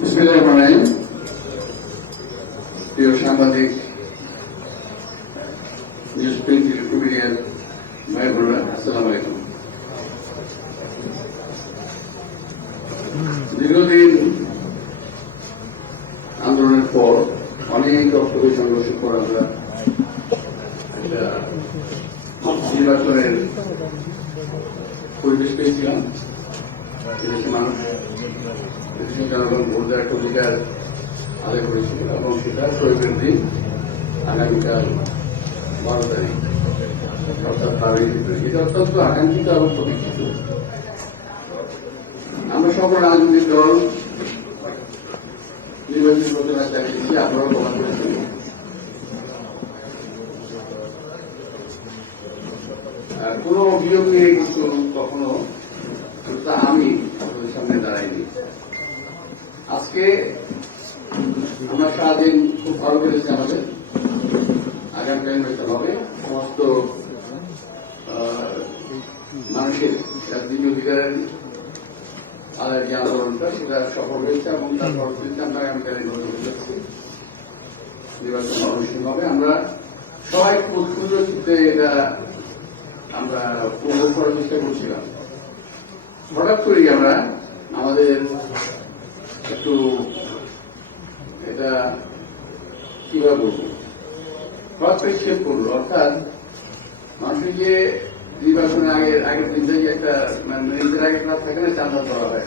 বিসমিল্লাহির প্রিয় সাংবাদিক, নিউজ প্রিন্ট মিডিয়ার ভাই বোনেরা, আসসালামু আলাইকুম। দীর্ঘদিন আন্দোলনের পর অনেক রক্তকে সংঘর্ষের পর আমরা একটা নির্বাচনের পরিবেশ পেয়েছিলাম। এদেশে মানুষ, দেশের জনগণ ভোট দেওয়ার একটা অধিকার আদায় করেছিল এবং সেটা প্রয়োগের দিন আগামীকাল 12 তারিখ, অর্থাৎ 12 এপ্রিল। এটা অত্যন্ত আকাঙ্ক্ষিত এবং প্রতীক্ষিত। আমরা সকল রাজনৈতিক দল নির্বাচন প্রচারণা চালিয়েছি, আপনারাও প্রমাণ করেছেন। কোন অভিযোগ নিয়ে কিন্তু কখনো আমি আপনাদের সামনে দাঁড়াইনি। আজকে আমরা সারাদিন খুব ভালো করেছি। আমাদের আগামীকাল নির্বাচন হবে, সমস্ত মানুষের দ্বিতীয় অধিকারের আদায়ের যে আন্দোলনটা সেটা সফল হয়েছে এবং তার পরবর্তীতে আমরা আগামীকাল নির্বাচন অনুষ্ঠিত হবে। আমরা সবাই খুব সুন্দর চিত্রে এটা আমরা উপভোগ করার চেষ্টা করছিলাম। হঠাৎ করেই আমরা আমাদের একটু এটা কিভাবে বলবো, হস্তক্ষেপ করলো। অর্থাৎ মানুষের যে নির্বাচনের আগের দিন থেকে একটা নিজের আগে ক্লাস থাকে না, চাঁদা করা হয়,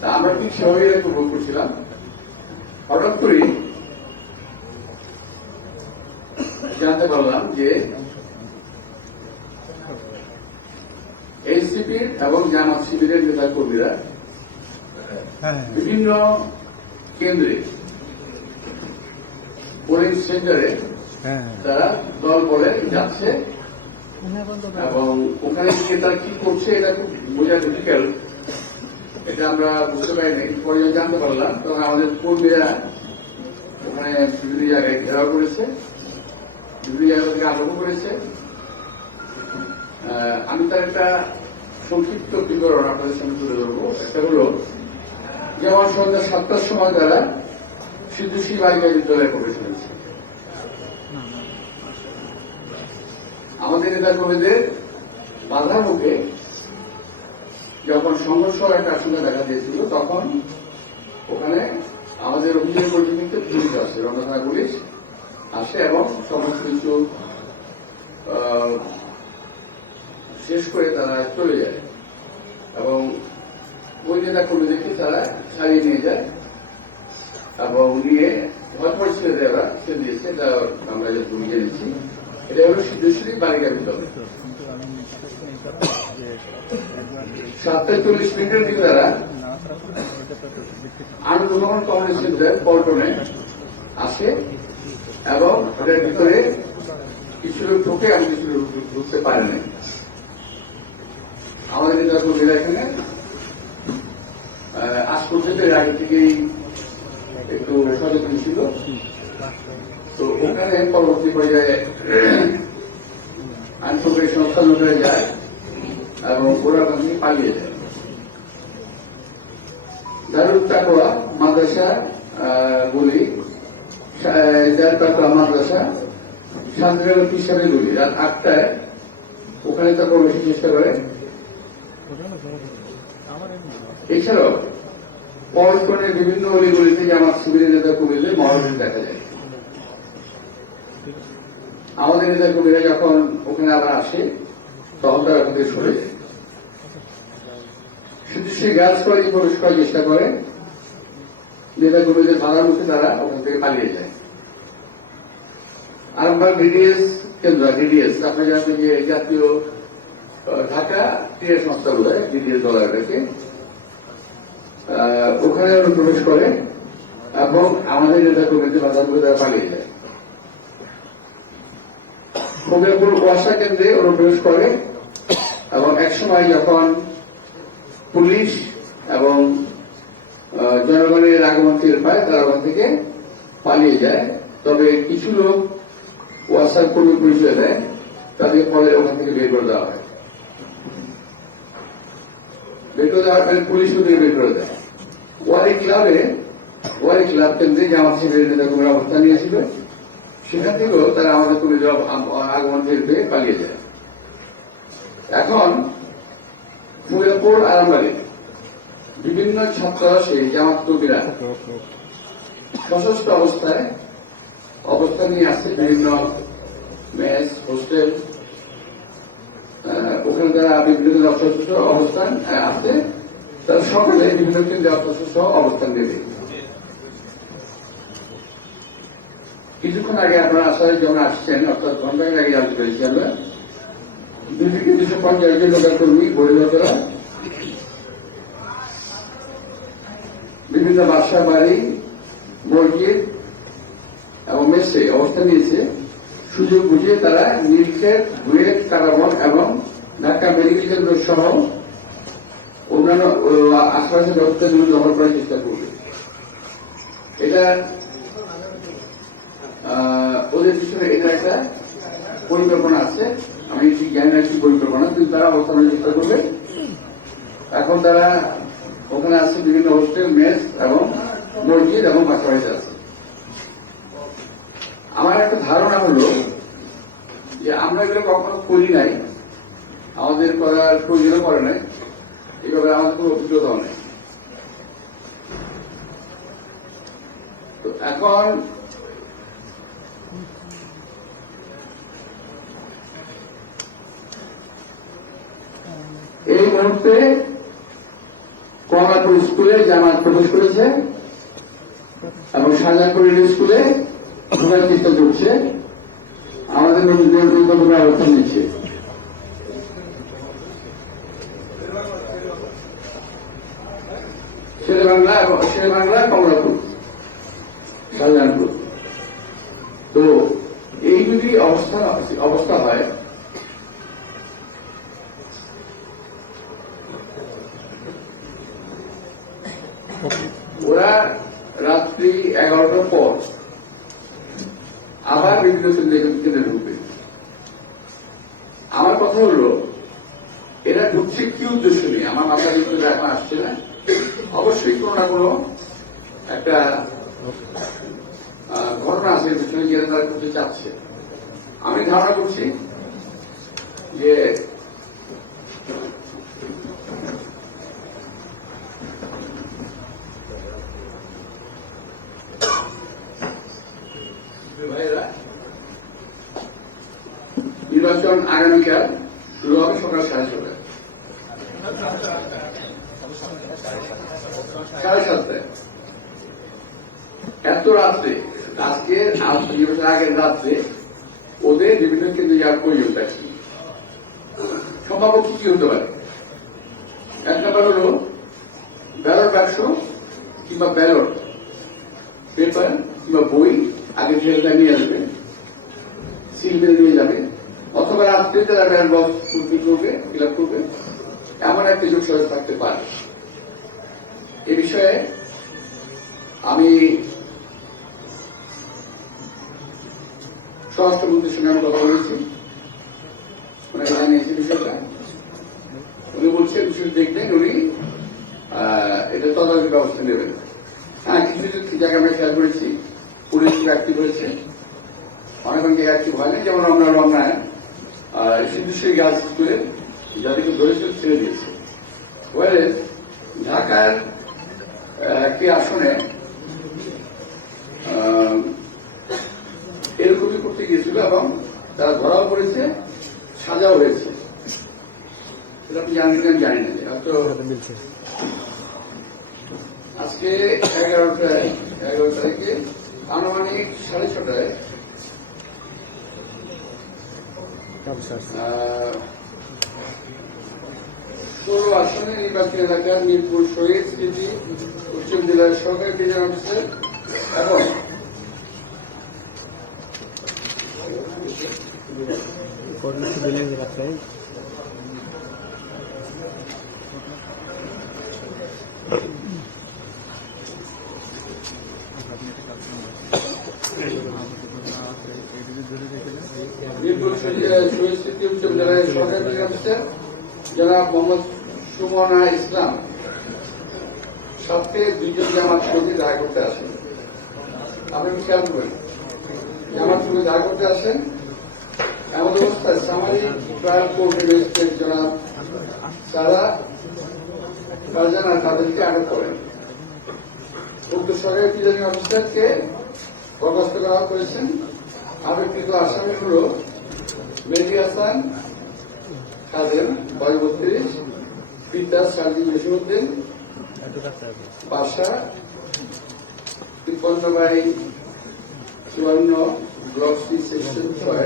তা আমরা ঠিক সেভাবেই এটা উপভোগ করছিলাম। হঠাৎ করেই জানতে পারলাম যে এনসিপি এবং জামাত শিবিরের নেতা কর্মীরা বিভিন্ন কেন্দ্রে, পোলিং সেন্টারে তারা দল বলে যাচ্ছে এবং ওখানে গিয়ে তারা কি করছে এটা খুব বোঝা ডিফিকাল্ট। এটা আমরা বুঝতে পারিনি, পরে জানতে পারলাম। তখন আমাদের কর্মীরা ওখানে বিভিন্ন জায়গায় ঘেরাও করেছে, বিভিন্ন জায়গা থেকে আরম্ভ করেছে। আমি তার একটা সংক্ষিপ্ত বিবরণ আপনাদের সামনে তুলে ধরবো। একটা হল, যেমন সন্ধ্যা 7টার সময় তারা সিদ্ধুশ্রী বালিকা বিদ্যালয়ে প্রবেশ করেছে। আমাদের নেতা কর্মীদের বাধা মুখে যখন সংঘর্ষ একটা আশঙ্কা দেখা দিয়েছিল, তখন ওখানে আমাদের অভিযোগের পরিপ্রেক্ষিতে পুলিশ আসে, রমনা থানা পুলিশ আসে এবং সমস্ত কিছু শেষ করে তারা চলে যায় এবং ওই নেতা কর্মীদেরকে তারা ছাড়িয়ে নিয়ে যায় এবং নিয়ে হরপর ছেড়ে দেওয়া ছেড়ে দিয়েছে। এটা আমরা বুঝে নিচ্ছি। এটা হল সিদ্ধেশ্বরী বালিকা বিদ্যালয়। 7:40 দিকে তারা আনন্দমোহন কমিউনিস্ট সেন্টার পল্টনে আসে এবং ওটার ভিতরে কিছু লোক ঢুকে এবং কিছু লোক ঢুকতে পারে না। আমাদের নেতা কর্মীরা এখানে আজ পর্যন্ত এর আগে থেকেই একটু সচেতন ছিল। তো ওখানে পরবর্তী পর্যায়ে আইনপ্রক্রিয়া সংস্থা লোকেরা যায় এবং ওরা ওখান থেকে পালিয়ে যায়। দারুল তাকওয়া মাদ্রাসা গুলি, দারুল তাকওয়া মাদ্রাসা শান্তিনগর হিসাবে গুলি রাত 8টায় ওখানে তা প্রবেশের চেষ্টা করে। এছাড়াও পরস্পরের বিভিন্ন অলিগলিতে জামাত শিবিরের নেতা কর্মীদের মহরম দেখা যায়। আমাদের নেতা কর্মীরা যখন ওখানে আবার আসে, তখন তারা ওখান থেকে সরে যায়। শুধু সে গাছ করে প্রবেশ করার চেষ্টা করে, নেতা কর্মীদের বাধার মুখে তারা ওখান থেকে পালিয়ে যায়। আরামবাগ ডিডিএস কেন্দ্র, ডিডিএস আপনি জানবেন যে জাতীয় ঢাকা ক্রীড়া সংস্থা বলে ডিডিএস বলা এটাকে, ওখানে প্রবেশ করে এবং আমাদের নেতা কর্মীদের বাধার মুখে তারা পালিয়ে যায়। ফকিরপুর ওয়াসা কেন্দ্রে অনুপ্রবেশ করে এবং একসময় যখন পুলিশ এবং জনগণের আগমন টের পায়, তারা ওখান থেকে পালিয়ে যায়। তবে কিছু লোক ওয়াসার কর্মী পরিচয় দেয়, তাদের ফলে ওখান থেকে বের করে দেওয়া হয়। বের করে দেওয়ার পরে পুলিশ বের করে দেয়। ওয়ারি ক্লাবে ওয়ারি ক্লাব কেন্দ্রে জামাত শিবিরের নেতাকর্মীরা অবস্থান নিয়েছিল। সেখান থেকেও তারা আমাদের কর্মীদের আগমন টের পেয়ে পালিয়ে যায়। এখন মুরাদপুর আরামবাগে বিভিন্ন ছাত্র সেই জামাত কর্মীরা সশস্ত্র অবস্থায় অবস্থান নিয়ে আসছে বিভিন্ন মেস হোস্টেল, ওখানে তারা বিভিন্ন অস্ত্রশস্ত্র অবস্থান আছে। তারা সকলে বিভিন্ন কেন্দ্রে অস্ত্রশস্ত্র অবস্থান দেবে। কিছুক্ষণ আগে আপনারা আসার জন্য আসছেন, অর্থাৎ ঘন্টার আগে জানতে পেরেছি আমরা 250 জন লোকাল কর্মী বহিরাগতরা বিভিন্ন বাসা বাড়ি মসজিদ এবং মেসে অবস্থান নিয়েছে। সুযোগ বুঝিয়ে তারা নীলক্ষেত, বুয়েট, কারাবন এবং ঢাকা মেডিকেল কেন্দ্র সহ অন্যান্য আশপাশের ব্যবস্থাগুলো দখল করার চেষ্টা করবে। এটা ওদের পিছনে এটা একটা পরিকল্পনা আছে। আমি ঠিক জানি না কি পরিকল্পনা, কিন্তু তারা অবস্থানের চেষ্টা করবে। এখন তারা ওখানে আছে বিভিন্ন হোস্টেল, মেস এবং মসজিদ এবং বাসা বাড়িতে আছে। আমার একটা ধারণা হলো যে আমরা এগুলো কখনো করি নাই, আমাদের করার প্রয়োজনও করে নাই, এভাবে আমাদের কোনো অভিজ্ঞতাও নেই। তো এখন এই মুহূর্তে কমলাপুর স্কুলে জামাত প্রবেশ করেছে এবং শাহজাহানপুর স্কুলে ঢোকার চেষ্টা করছে। আমাদের নতুন অবস্থান নিচ্ছে। শেরেবাংলা, কমলাপুর, শাহজাহানপুর। তো এই যদি অবস্থা হয়, ওরা রাত্রি 11টার পর আবার বিভিন্ন কেন্দ্রে ঢুকবে। আমার কথা হলো এরা ঢুকছে কি উদ্দেশ্য নিয়ে আমার মাথায় কিন্তু এখন আসছে না। অবশ্যই কোনো না কোনো একটা ঘটনা আছে পিছনে, যেটা তারা করতে চাচ্ছে। আমি ধারণা করছি যে নির্বাচন আগামীকাল শুরু হবে সকাল 7:30। 7:30 এত রাত্রে, আজকে আগের রাত্রে ওদের বিভিন্ন কেন্দ্রে যাওয়ার প্রয়োজনটা কি? সম্ভাবত কি হতে পারে? এক নম্বর হল ব্যালট বাক্স কিংবা ব্যালট পেপার কিংবা বই আগে ছেলেটা নিয়ে আসবে, সিল মেরে নিয়ে যাবে, অথবা রাত্রে তারা ব্যালট বক্স ফুলফিল করবে, ফিল আপ করবে। এমন একটা যোগসাজ থাকতে পারে। এ বিষয়ে আমি স্বরাষ্ট্রমন্ত্রীর সঙ্গে আমি কথা বলেছি, ওনাকে জানিয়েছি বিষয়টা। উনি বলছেন বিষয় দেখবেন, উনি এটা তদারকি ব্যবস্থা নেবেন। হ্যাঁ, কিছু কিছু জায়গায় আমরা খেয়াল করেছি পুলিশ অ্যাক্টিভ হয়েছে, অনেক অনেক অ্যাক্টিভ হয়নি। যেমন আমরা রমনায় সিদ্ধেশ্বরী গার্লস স্কুলে যাদেরকে ধরেছে ছেড়ে দিয়েছে। ঢাকার একটি আসনে এরকমই করতে গিয়েছিল এবং তারা ধরাও পড়েছে, সাজাও হয়েছে। সেটা আপনি জানেন কিনা জানি না। হয়তো আজকে 11 তারিখে আনুমানিক 6:30 16 আসনে নির্বাচনী এলাকার মিরপুর শহীদ স্মৃতি উচ্চ জেলার সরকারি প্রিজন অফিসার এবং মিরপুর শহীদ স্মৃতি উচ্চ জেলার সরকারি প্রিজন অফিসার জনাব মোহাম্মদ সুমনা ইসলাম সাথে দুইজন জামাত প্রতি দেখা করতে আসেন। আপনি খেয়াল করবেন, জামাত প্রতি দেখা করতে আসেন, এমন অবস্থায় সামাজিক ট্রায়াল কোর্টে ম্যাজিস্ট্রেট জনাব তারা ফারজানা তাদেরকে আটক করেন। উক্ত সরকারি প্রিজাইডিং অফিসারকে বরখাস্ত করা করেছেন। আবেগকৃত আসামিগুলো মেহেদী হাসান কাদের বয়স 32, পিতা সার্জিদ জসিমউদ্দিন, বাসা 53/54 block C section 6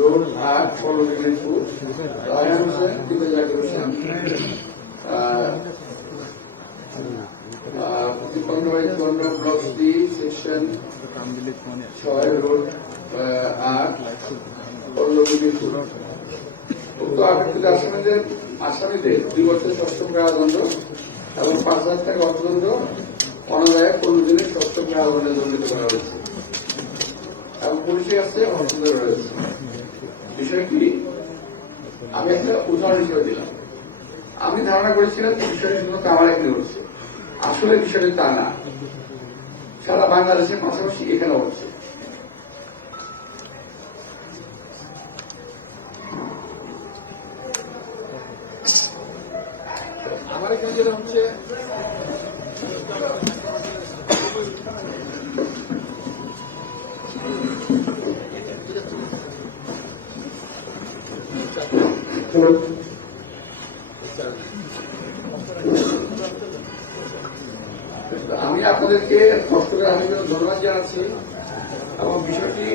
road 8 Pallabipur. Raihan Hossain, পিতা Zakir Hossain, 53/54 block C section 6 road 8 Pallabipur. উক্ত আবেগকৃত আসামিদের 2 বছরের সশ্রম কারাদণ্ড এবং 5,000 টাকা অর্থদণ্ড, অনাদায়ে 15 দিনের সশ্রম কারাদণ্ডে দণ্ডিত করা হয়েছে এবং পুলিশের কাছে অর্থদণ্ড রয়েছে। বিষয়টি আমি একটা উদাহরণ হিসেবে দিলাম। আমি ধারণা করেছিলাম যে বিষয়টি শুধু কামার এখানে হচ্ছে, আসলে বিষয়টি তা না, সারা বাংলাদেশের পাশাপাশি এখানে হচ্ছে। আমার এখানে যেটা হচ্ছে আমি আপনাদেরকে কষ্ট করে আমি ধন্যবাদ জানাচ্ছি এবং বিষয়টি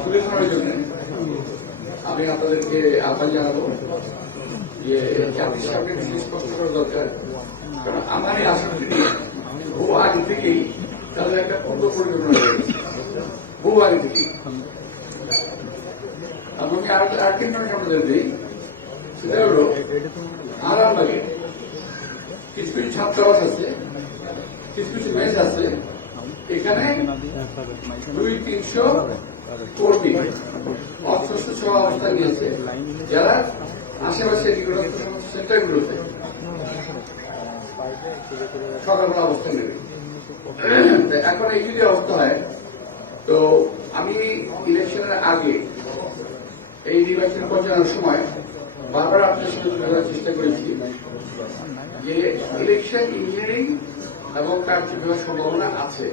তুলে ধরার জন্য আমি আপনাদেরকে আহ্বান জানাবো যে জাতির সামনে স্পষ্ট করা দরকার। কারণ আমার এই আসামটি বহু আগে থেকেই তাদের একটা পূর্ব পরিকল্পনা রয়েছে, বহু আগে থেকেই। আমি আরেকটি ইনফরমেশন আপনাদের দিই, সেটা হল আরামবাগে কিছু কিছু ছাত্রাবাস আছে, কিছু কিছু মেস আছে, এখানে 200-300 কর্মী অস্ত্র সহ অবস্থান নিয়েছে, যারা আশেপাশে নিকটস্থ সমস্ত সেন্টারগুলোতে সকালবেলা অবস্থান নেবে। এখন এই যদি অবস্থা হয়, তো আমি ইলেকশনের আগে এই নির্বাচন পৌঁছানোর সময় বারবার আপনার সাথে তুলে ধরার চেষ্টা করেছি যে ইলেকশন ইঞ্জিনিয়ারিং এবং কারচুপি হওয়ার সম্ভাবনা আছে।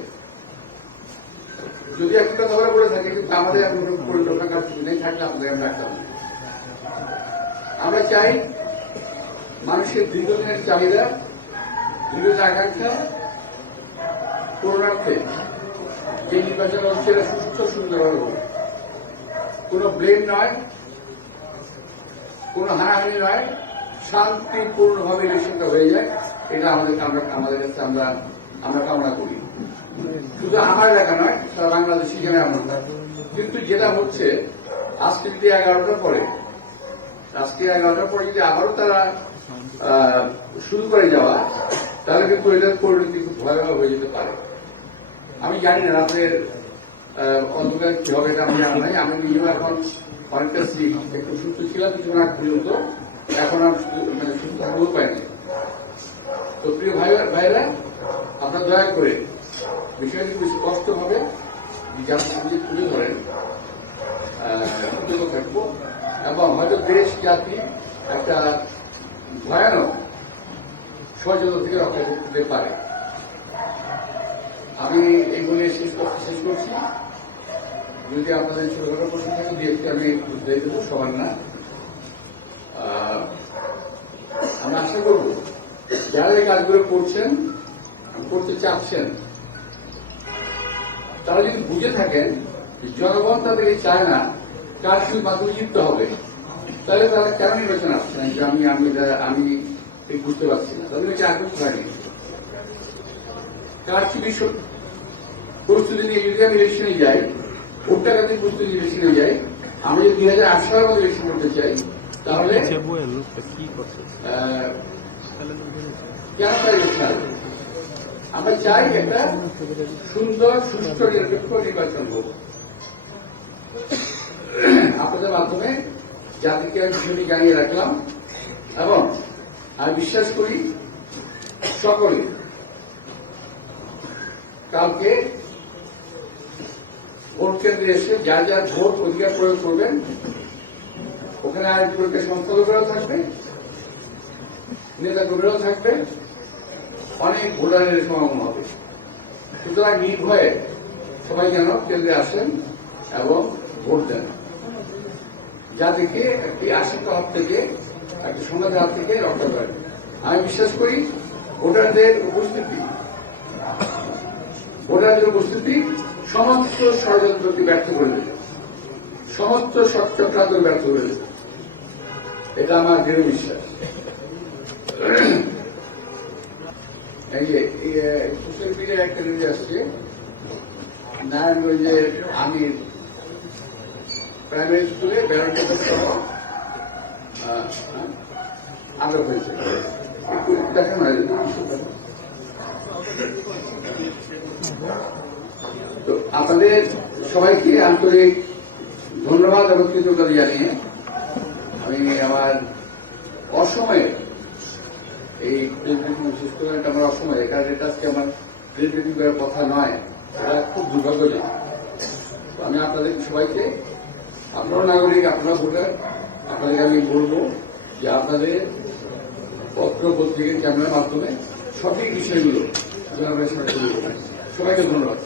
যদি একটা কথা বলে থাকে, কিন্তু আমাদের এখন পরিকল্পনা কারচুপি নেই, থাকলে আপনাদের আমি রাখতাম। আমরা চাই মানুষের দীর্ঘদিনের চাহিদা, দীর্ঘদিনের আকাঙ্ক্ষা পূরণার্থে যে নির্বাচন হচ্ছে এটা সুস্থ সুন্দরভাবে হোক, কোন ব্লেম নয়, কোন হানাহানি নয়, শান্তিপূর্ণভাবে ইলেকশনটা হয়ে যায়, এটা আমাদের কাছে আমরা কামনা করি। শুধু আমার এলাকা নয়, সারা বাংলাদেশ সেখানে এমন। কিন্তু যেটা হচ্ছে আজকে যদি 11টার পরে যদি আবারও তারা শুরু করে যাওয়া, তাহলে কিন্তু এটার পরিণতি খুব ভয়াবহ হয়ে যেতে পারে। আমি জানি না রাতের অন্ধকার কি হবে, এটা আমি জানি নাই। আমি নিজেও এখন অনেকটা একটু সুস্থ ছিলাম কিছুক্ষণ আগ পর্যন্ত, এখন আর সুস্থ থাকার উপায় নেই। তো প্রিয় ভাইরা, আপনারা দয়া করে বিষয়টি খুব স্পষ্ট হবে তুলে ধরেন, কৃতজ্ঞ থাকবো এবং হয়তো দেশ জাতি একটা ভয়ানক ষড়যন্ত্র থেকে রক্ষা করতে পারে। আমি এগুলি শেষ করছি। যদি আপনাদের ছোটখাটো প্রশ্ন থাকে দিয়ে আমি দিয়ে দেবো, সবার না। আমি আশা করব যারা এই কাজগুলো করছেন, করতে চাচ্ছেন, তারা যদি বুঝে থাকেন জনগণ তাদেরকে চায় না, কার শুধু মাধ্যমে জিততে হবে, তাহলে তারা কেন নির্বাচন আসছে না? আমি বুঝতে পারছি না, তাদের কাছে আগ্রহ হয়নি। কার বিশ্ব প্রস্তুতি নিয়ে যদি আমি ইলেকশনে যাই, ভোট টাকাতে প্রস্তুতি ইলেকশনে যাই, আমি যদি 2008 সালের মধ্যে ইলেকশন করতে চাই, তাহলে কেন তার ইলেকশন আসবে? আমরা চাই একটা সুন্দর সুষ্ঠু নিরপেক্ষ নির্বাচন হোক। আপনাদের মাধ্যমে জাতিকে বিষয়টি জানিয়ে রাখলাম এবং আমি বিশ্বাস করি সকলে কালকে ভোট কেন্দ্রে এসে যার যার ভোট অধিকার প্রয়োগ করবেন। ওখানে আইন প্রয়োগের সংখ্যালঘুরাও থাকবে, নেতা কর্মীরাও থাকবে, অনেক ভোটারের সমাগম হবে। সুতরাং নির্ভয়ে সবাই যেন কেন্দ্রে আসেন এবং ভোট দেন, যা থেকে একটি আশঙ্কা হাত থেকে, একটি সন্ধ্যার হাত থেকে রক্ষা করেন। আমি বিশ্বাস করি ভোটারদের উপস্থিতি সমস্ত ষড়যন্ত্রকে ব্যর্থ করে দেবে, সমস্ত চক্রান্ত ব্যর্থ করে দেবে, এটা আমার দৃঢ় বিশ্বাস। এই যে সোশ্যাল মিডিয়ায় একটা নিউজ আসছে, নারায়ণগঞ্জের আমির প্রাইমারি স্কুলে ব্যালট সহ আটক হয়েছে। দেখেন তো আপনাদের সবাইকে আন্তরিক ধন্যবাদ এবং কৃতজ্ঞতা জানিয়ে আমি আমার অসময়ে এই বিশেষ করে আমার অসময়ে, কারণ এটা আজকে আমার প্রেসমিটিং করার কথা নয়, এটা খুব দুর্ভাগ্যজনক। আমি আপনাদের সবাইকে, আপনারা নাগরিক, আপনারা ভোটার, আপনাদেরকে আমি বলবো যে আপনাদের পত্র পত্রিকা ক্যামেরার মাধ্যমে সঠিক বিষয়গুলো সবাইকে ধন্যবাদ।